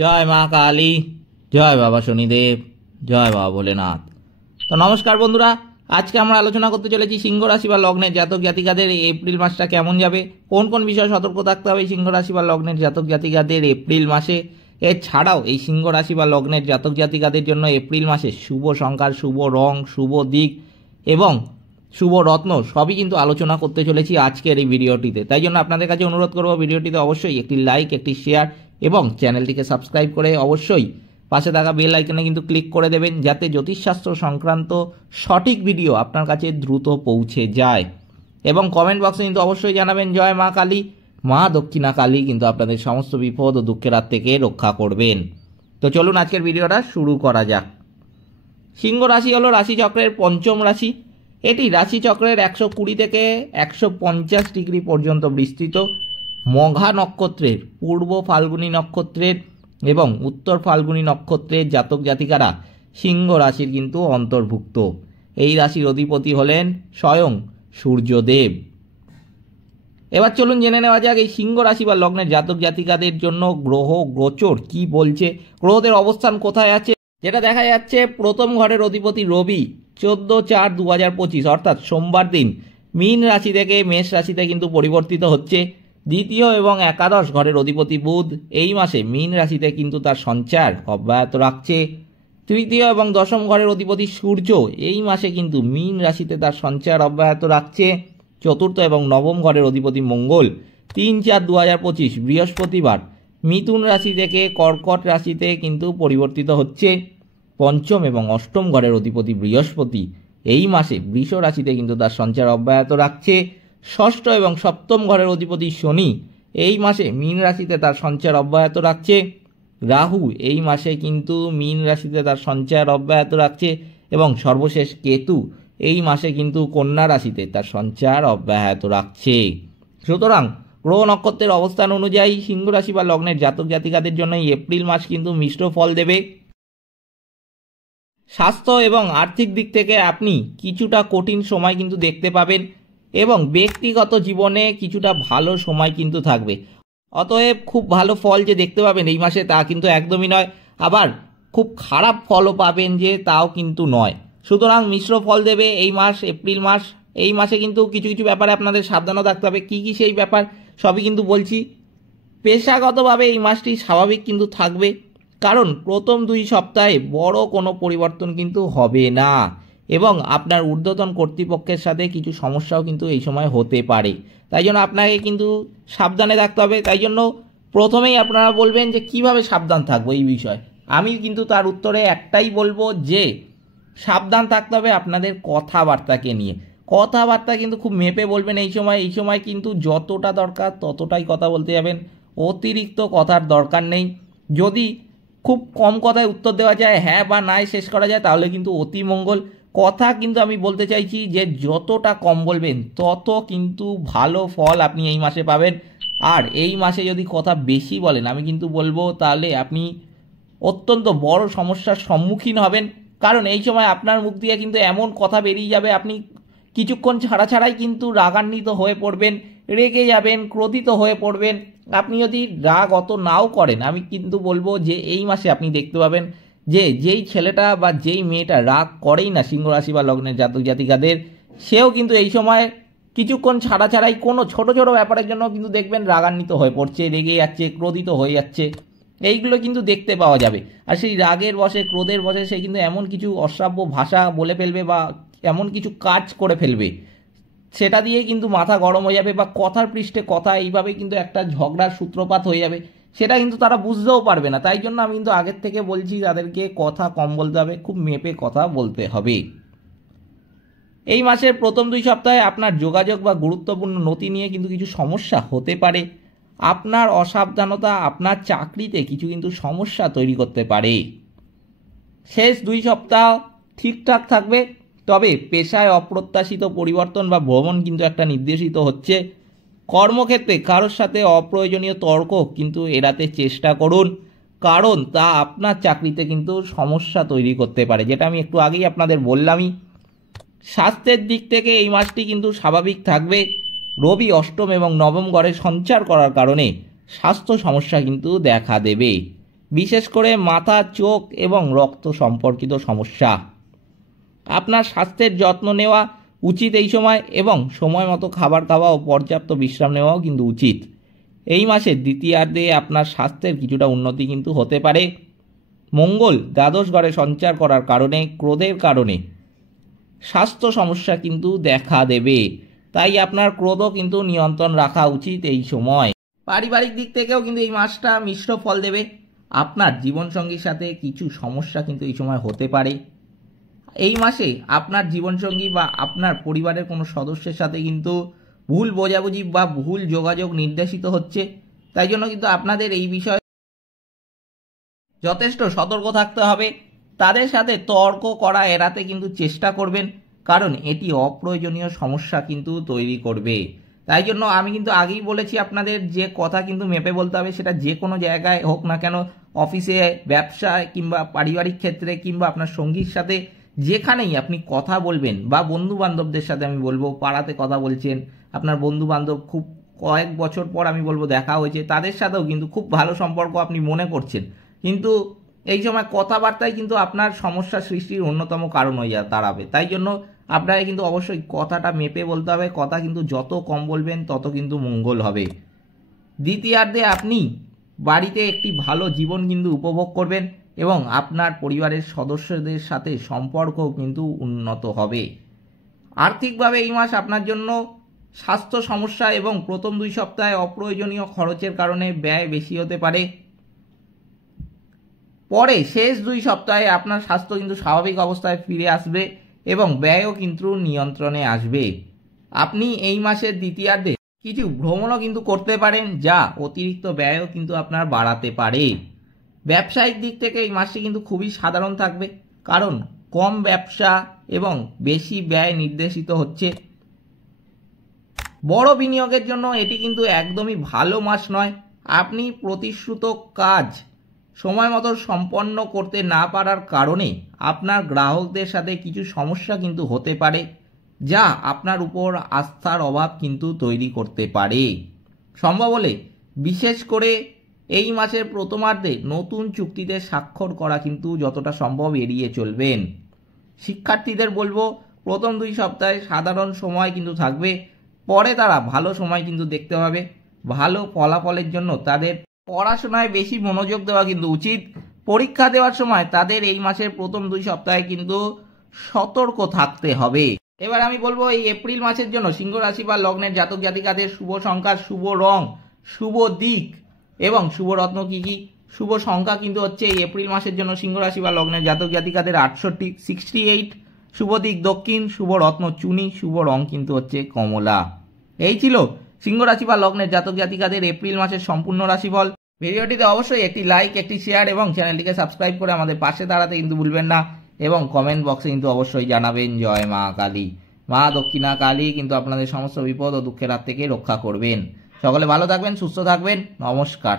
জয় মা কালী, জয় বাবা শনিদেব, জয় বাবা ভোলেনাথ। তো নমস্কার বন্ধুরা, আজকে আমরা আলোচনা করতে চলেছি সিংহ রাশি বা লগ্নের জাতক জাতিকাদের এপ্রিল মাসটা কেমন যাবে, কোন কোন বিষয়ে সতর্ক থাকতে হবে সিংহ রাশি বা লগ্নের জাতক জাতিকাদের এপ্রিল মাসে। এছাড়াও এই সিংহ রাশি বা লগ্নের জাতক জাতিকাদের জন্য এপ্রিল মাসে শুভ সংখ্যার শুভ রং, শুভ দিক এবং শুভ রত্ন সবই কিন্তু আলোচনা করতে চলেছি আজকের এই ভিডিওটিতে। তাই জন্য আপনাদের কাছে অনুরোধ করব ভিডিওটিতে অবশ্যই একটি লাইক, একটি শেয়ার এবং চ্যানেলটিকে সাবস্ক্রাইব করে অবশ্যই পাশে থাকা বেল আইকনে কিন্তু ক্লিক করে দেবেন, যাতে জ্যোতিষশাস্ত্র সংক্রান্ত সঠিক ভিডিও আপনার কাছে দ্রুত পৌঁছে যায়। এবং কমেন্ট বক্সে কিন্তু অবশ্যই জানাবেন জয় মা কালী, মা দক্ষিণা কালী কিন্তু আপনাদের সমস্ত বিপদ ও দুঃখের হাত থেকে রক্ষা করবেন। তো চলুন আজকের ভিডিওটা শুরু করা যাক। সিংহ রাশি হলো রাশিচক্রের পঞ্চম রাশি। এটি রাশিচক্রের 120 থেকে 150 ডিগ্রি পর্যন্ত বিস্তৃত। মঘা নক্ষত্রের, পূর্ব ফাল্গুনী নক্ষত্রের এবং উত্তর ফাল্গুনী নক্ষত্রের জাতক জাতিকারা সিংহ রাশির কিন্তু অন্তর্ভুক্ত। এই রাশির অধিপতি হলেন স্বয়ং সূর্যদেব। এবার চলুন জেনে নেওয়া যাক এই সিংহ রাশি বা লগ্নের জাতক জাতিকাদের জন্য গ্রহ গোচর কি বলছে, গ্রহদের অবস্থান কোথায় আছে। যেটা দেখা যাচ্ছে, প্রথম ঘরের অধিপতি রবি 14/4/2025 অর্থাৎ সোমবার দিন মীন রাশি থেকে মেষ রাশিতে কিন্তু পরিবর্তিত হচ্ছে। দ্বিতীয় এবং একাদশ ঘরের অধিপতি বুধ এই মাসে মীন রাশিতে কিন্তু তার সঞ্চার অব্যাহত রাখছে। তৃতীয় এবং দশম ঘরের অধিপতি সূর্য এই মাসে কিন্তু মীন রাশিতে তার সঞ্চার অব্যাহত রাখছে। চতুর্থ এবং নবম ঘরের অধিপতি মঙ্গল 3/4/2025 বৃহস্পতিবার মিথুন রাশি থেকে কর্কট রাশিতে কিন্তু পরিবর্তিত হচ্ছে। পঞ্চম এবং অষ্টম ঘরের অধিপতি বৃহস্পতি এই মাসে বৃষ রাশিতে কিন্তু তার সঞ্চার অব্যাহত রাখছে। ষষ্ঠ এবং সপ্তম ঘরের অধিপতি শনি এই মাসে মীন রাশিতে তার সঞ্চার অব্যাহত রাখছে। রাহু এই মাসে কিন্তু মীন রাশিতে তার সঞ্চার অব্যাহত রাখছে এবং সর্বশেষ কেতু এই মাসে কিন্তু কন্যা রাশিতে তার সঞ্চার অব্যাহত রাখছে। সুতরাং গ্রহ নক্ষত্রের অবস্থান অনুযায়ী সিংহ রাশি বা লগ্নের জাতক জাতিকাদের জন্য এই এপ্রিল মাস কিন্তু মিশ্র ফল দেবে। স্বাস্থ্য এবং আর্থিক দিক থেকে আপনি কিছুটা কঠিন সময় কিন্তু দেখতে পাবেন এবং ব্যক্তিগত জীবনে কিছুটা ভালো সময় কিন্তু থাকবে। অতএব খুব ভালো ফল যে দেখতে পাবেন এই মাসে তা কিন্তু একদমই নয়, আবার খুব খারাপ ফলও পাবেন যে তাও কিন্তু নয়। সুতরাং মিশ্র ফল দেবে এই মাস, এপ্রিল মাস। এই মাসে কিন্তু কিছু কিছু ব্যাপারে আপনাদের সাবধানও থাকতে হবে। কী কী সেই ব্যাপার সবই কিন্তু বলছি। পেশাগতভাবে এই মাসটি স্বাভাবিক কিন্তু থাকবে, কারণ প্রথম 2 সপ্তাহে বড় কোনো পরিবর্তন কিন্তু হবে না এবং আপনার ঊর্ধ্বতন কর্তৃপক্ষের সাথে কিছু সমস্যাও কিন্তু এই সময় হতে পারে। তাই জন্য আপনাকে কিন্তু সাবধানে থাকতে হবে। তাই জন্য প্রথমেই আপনারা বলবেন যে কিভাবে সাবধান থাকবো এই বিষয়ে। আমি কিন্তু তার উত্তরে একটাই বলবো যে সাবধান থাকতে হবে আপনাদের কথাবার্তাকে নিয়ে। কথাবার্তা কিন্তু খুব মেপে বলবেন এই সময়। এই সময় কিন্তু যতটা দরকার ততটাই কথা বলতে যাবেন, অতিরিক্ত কথার দরকার নেই। যদি খুব কম কথায় উত্তর দেওয়া যায়, হ্যাঁ বা নায় শেষ করা যায়, তাহলে কিন্তু অতি মঙ্গল। কথা কিন্তু আমি বলতে চাইছি যে যতটা কম বলবেন তত কিন্তু ভালো ফল আপনি এই মাসে পাবেন। আর এই মাসে যদি কথা বেশি বলেন, আমি কিন্তু বলবো তাহলে আপনি অত্যন্ত বড় সমস্যার সম্মুখীন হবেন। কারণ এই সময় আপনার মুখ দিয়ে কিন্তু এমন কথা বেরিয়ে যাবে, আপনি কিছুক্ষণ ছাড়াই কিন্তু রাগান্বিত হয়ে পড়বেন, রেগে যাবেন, ক্রোধিত হয়ে পড়বেন। আপনি যদি রাগ অত নাও করেন, আমি কিন্তু বলবো যে এই মাসে আপনি দেখতে পাবেন যে যেই ছেলেটা বা যেই মেয়েটা রাগ করেই না সিংহ রাশি বা লগ্নের জাতক জাতিকাদের, সেও কিন্তু এই সময় কিছুক্ষণ ছাড়াই কোনো ছোট ছোট ব্যাপারের জন্য কিন্তু দেখবেন রাগান্বিত হয়ে পড়ছে, রেগে যাচ্ছে, ক্রোধিত হয়ে যাচ্ছে। এইগুলো কিন্তু দেখতে পাওয়া যাবে। আর সেই রাগের বশে, ক্রোধের বশে সে কিন্তু এমন কিছু অশ্রাব্য ভাষা বলে ফেলবে বা এমন কিছু কাজ করে ফেলবে, সেটা দিয়ে কিন্তু মাথা গরম হয়ে যাবে বা কথার পৃষ্ঠে কথা, এইভাবে কিন্তু একটা ঝগড়ার সূত্রপাত হয়ে যাবে। সেটা কিন্তু তারা বুঝতেও পারবে না। তাই জন্য আমি কিন্তু আগের থেকে বলছি তাদেরকে কথা কম বলতে হবে, খুব মেপে কথা বলতে হবে। এই মাসের প্রথম 2 সপ্তাহে আপনার যোগাযোগ বা গুরুত্বপূর্ণ নথি নিয়ে কিন্তু কিছু সমস্যা হতে পারে। আপনার অসাবধানতা আপনার চাকরিতে কিছু কিন্তু সমস্যা তৈরি করতে পারে। শেষ 2 সপ্তাহ ঠিকঠাক থাকবে, তবে পেশায় অপ্রত্যাশিত পরিবর্তন বা ভ্রমণ কিন্তু একটা নির্দেশিত হচ্ছে। কর্মক্ষেত্রে কারোর সাথে অপ্রয়োজনীয় তর্ক কিন্তু এড়াতে চেষ্টা করুন, কারণ তা আপনার চাকরিতে কিন্তু সমস্যা তৈরি করতে পারে, যেটা আমি একটু আগেই আপনাদের বললামই। স্বাস্থ্যের দিক থেকে এই মাসটি কিন্তু স্বাভাবিক থাকবে। রবি অষ্টম এবং নবম ঘরে সঞ্চার করার কারণে স্বাস্থ্য সমস্যা কিন্তু দেখা দেবে। বিশেষ করে মাথা, চোখ এবং রক্ত সম্পর্কিত সমস্যা। আপনার স্বাস্থ্যের যত্ন নেওয়া উচিত এই সময়, এবং সময় মতো খাবার খাওয়া ও পর্যাপ্ত বিশ্রাম নেওয়াও কিন্তু উচিত। এই মাসের দ্বিতীয়ার্ধে আপনার স্বাস্থ্যের কিছুটা উন্নতি কিন্তু হতে পারে। মঙ্গল দ্বাদশ ঘরে সঞ্চার করার কারণে ক্রোধের কারণে স্বাস্থ্য সমস্যা কিন্তু দেখা দেবে, তাই আপনার ক্রোধও কিন্তু নিয়ন্ত্রণ রাখা উচিত এই সময়। পারিবারিক দিক থেকেও কিন্তু এই মাসটা মিশ্র ফল দেবে। আপনার জীবনসঙ্গীর সাথে কিছু সমস্যা কিন্তু এই সময় হতে পারে। এই মাসে আপনার জীবনসঙ্গী বা আপনার পরিবারের কোনো সদস্যের সাথে কিন্তু ভুল বোঝাবুঝি বা ভুল যোগাযোগ নির্দেশিত হচ্ছে, তাই জন্য কিন্তু আপনাদের এই বিষয়ে যথেষ্ট সতর্ক থাকতে হবে। তাদের সাথে তর্ক করা এড়াতে কিন্তু চেষ্টা করবেন, কারণ এটি অপ্রয়োজনীয় সমস্যা কিন্তু তৈরি করবে। তাই জন্য আমি কিন্তু আগেই বলেছি আপনাদের, যে কথা কিন্তু মেপে বলতে হবে, সেটা যে কোনো জায়গায় হোক না কেন, অফিসে, ব্যবসায়, কিংবা পারিবারিক ক্ষেত্রে, কিংবা আপনার সঙ্গীর সাথে যেখানেই আপনি কথা বলবেন, বা বন্ধু বান্ধবদের সাথে আমি বলবো, পাড়াতে কথা বলছেন, আপনার বন্ধু বান্ধব খুব কয়েক বছর পর আমি বলবো দেখা হয়েছে, তাদের সাথেও কিন্তু খুব ভালো সম্পর্ক আপনি মনে করছেন, কিন্তু এই সময় কথাবার্তায় কিন্তু আপনার সমস্যা সৃষ্টির অন্যতম কারণ হয়ে দাঁড়াবে। তাই জন্য আপনাকে কিন্তু অবশ্যই কথাটা মেপে বলতে হবে। কথা কিন্তু যত কম বলবেন তত কিন্তু মঙ্গল হবে। দ্বিতীয়ার্ধে আপনি বাড়িতে একটি ভালো জীবন কিন্তু উপভোগ করবেন, এবং আপনার পরিবারের সদস্যদের সাথে সম্পর্কও কিন্তু উন্নত হবে। আর্থিকভাবে এই মাস আপনার জন্য স্বাস্থ্য সমস্যা এবং প্রথম 2 সপ্তাহে অপ্রয়োজনীয় খরচের কারণে ব্যয় বেশি হতে পারে। পরে শেষ 2 সপ্তাহে আপনার স্বাস্থ্য কিন্তু স্বাভাবিক অবস্থায় ফিরে আসবে এবং ব্যয়ও কিন্তু নিয়ন্ত্রণে আসবে। আপনি এই মাসের দ্বিতীয়ার্ধে কিছু ভ্রমণও কিন্তু করতে পারেন, যা অতিরিক্ত ব্যয়ও কিন্তু আপনার বাড়াতে পারে। ব্যবসায়িক দিক থেকে এই মাসটি কিন্তু খুবই সাধারণ থাকবে, কারণ কম ব্যবসা এবং বেশি ব্যয় নির্দেশিত হচ্ছে। বড় বিনিয়োগের জন্য এটি কিন্তু একদমই ভালো মাস নয়। আপনি প্রতিশ্রুত কাজ সময় মতো সম্পন্ন করতে না পারার কারণে আপনার গ্রাহকদের সাথে কিছু সমস্যা কিন্তু হতে পারে, যা আপনার উপর আস্থার অভাব কিন্তু তৈরি করতে পারে। সম্ভব হলে বিশেষ করে এই মাসের প্রথমার্ধে নতুন চুক্তিতে স্বাক্ষর করা কিন্তু যতটা সম্ভব এড়িয়ে চলবেন। শিক্ষার্থীদের বলবো, প্রথম 2 সপ্তাহে সাধারণ সময় কিন্তু থাকবে, পরে তারা ভালো সময় কিন্তু দেখতে পাবে। ভালো ফলাফলের জন্য তাদের পড়াশোনায় বেশি মনোযোগ দেওয়া কিন্তু উচিত। পরীক্ষা দেওয়ার সময় তাদের এই মাসের প্রথম 2 সপ্তাহে কিন্তু সতর্ক থাকতে হবে। এবার আমি বলবো, এই এপ্রিল মাসের জন্য সিংহ রাশি বা লগ্নের জাতক জাতিকাদের শুভ সংখ্যা, শুভ রং, শুভ দিক এবং শুভ রত্ন কি কি। শুভ সংখ্যা কিন্তু হচ্ছে এই এপ্রিল মাসের জন্য সিংহ রাশি বা লগ্নের জাতক জাতিকাদের 68, শুভ দিক দক্ষিণ, শুভ রত্ন চুনি, শুভ রং কিন্তু হচ্ছে কমলা। এই ছিল সিংহ রাশি বা লগ্নের জাতক জাতিকাদের এপ্রিল মাসের সম্পূর্ণ রাশিফল। ভিডিওটিতে অবশ্যই একটি লাইক, একটি শেয়ার এবং চ্যানেলটিকে সাবস্ক্রাইব করে আমাদের পাশে দাঁড়াতে কিন্তু ভুলবেন না, এবং কমেন্ট বক্সে কিন্তু অবশ্যই জানাবেন জয় মা কালী। মা দক্ষিণা কালী কিন্তু আপনাদের সমস্ত বিপদ ও দুঃখের হাত থেকে রক্ষা করবেন। সকলে ভালো থাকবেন, সুস্থ থাকবেন। নমস্কার।